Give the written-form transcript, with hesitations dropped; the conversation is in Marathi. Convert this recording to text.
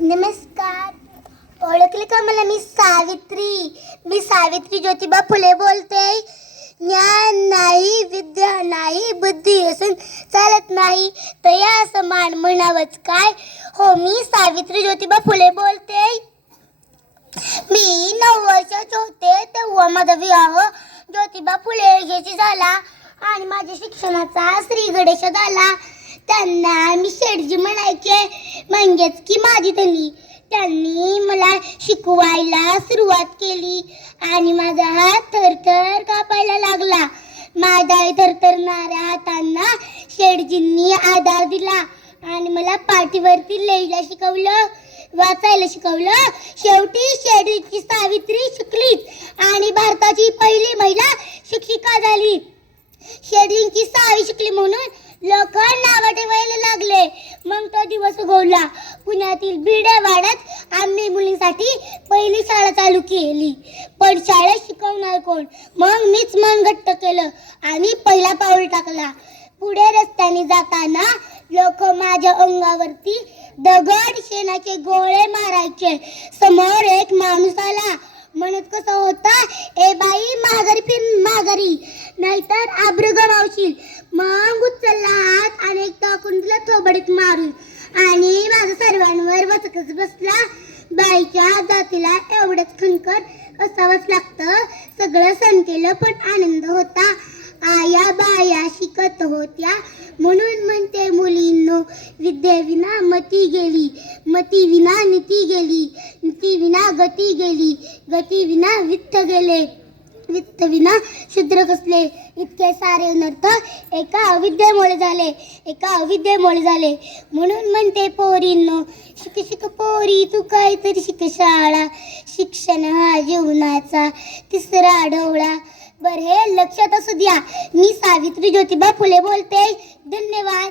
नमस्कार, ओळखले का मला? मी सावित्री ज्योतिबा फुले बोलते. ज्ञान नाही, विद्या नाही, बुद्धी असून चालत नाही, तया समान म्हणावंच काय. हो, मी सावित्री ज्योतिबा फुले बोलते. मी 9 वर्षाचे होते तेव्हा माझा विवाह ज्योतिबा फुले यांच्याशी झाला आणि माझ्या शिक्षणाचा श्री गणेश झाला. त्यांना मी शेठजी म्हणायचे, म्हणजेच की माझी त्यांनी मला शिकवायला सुरुवात केली आणि माझा हात थरथर कापायला लागला. माझ्या थरथरणाऱ्या हातांना शेठजींनी आधार दिला आणि मला पाठीवरती लिहायला शिकवलं, वाचायला शिकवलं. शेवटी शेठजी सावित्री शिकलीच आणि भारताची पहिली महिला शिक्षिका झाली. शेठजींची सावी शिकली म्हणून लोक नाव ठेवायला लागले. मग तो दिवस उगवला. पुण्यातील भिडेवाड्यात आम्ही मुलींसाठी पहिली शाळा चालू केली. पण शाळेत शिकवणार कोण? मग मीच मन घट्ट केलं आणि पहिला पाऊल टाकला. पुढे रस्त्याने जाताना लोक माझ्या अंगावरती दगड शेणाचे गोळे मारायचे. समोर एक माणूस आला. म्हणत कसा होता, ए बाई माघारी फिर, माघारी, नाहीतर आब्रू गमावशील. मग उचलला हात आणि एक टाकून दिला थोबडीत मारून आणि माझा सर्वांवर वचकच बसला. बाईच्या जातीला एवढंच खणखर असावंच लागतं. सगळं सण केलं पण आनंद होता. आया बाया शिकत होत्या म्हणून म्हणते मुलींनो, विद्येविना मती गेली, मती विना नीती गेली, नीती विना गती गेली, गती विना वित्त गेले, वित्त विना शूद्र कसले. इतके सारे अनर्थ एका अविद्येमुळे झाले. म्हणून म्हणते पोरींनो, शिक शिक पोरी, तू काहीतरी शिक. शाळा शिक्षण हा जीवनाचा तिसरा डोळा. बरं, हे लक्षात असू द्या. मी सावित्री ज्योतिबा फुले बोलते. धन्यवाद.